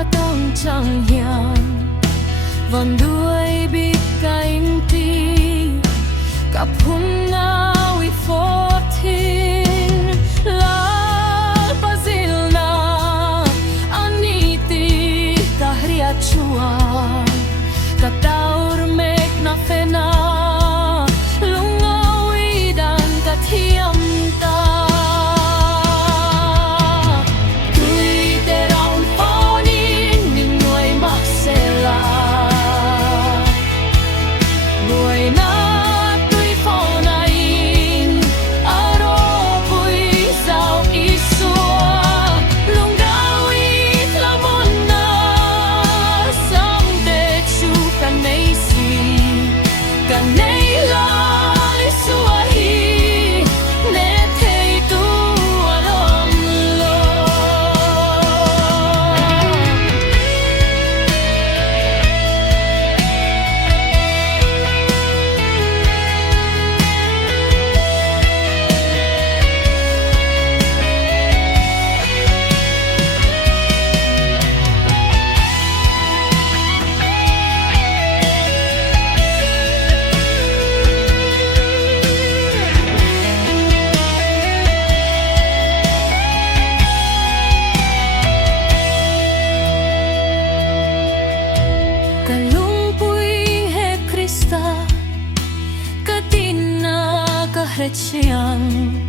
ก็ต้องchẳng hiền vòn đuôi bị cánh tiกับหุ่นเงาอีโฟทินลาปาซิลนาอันนี้ตีกะเรียชัวกะตาอุรเมกนาเฟนาลุงเอาอีดันกะเทียมตาChrétien,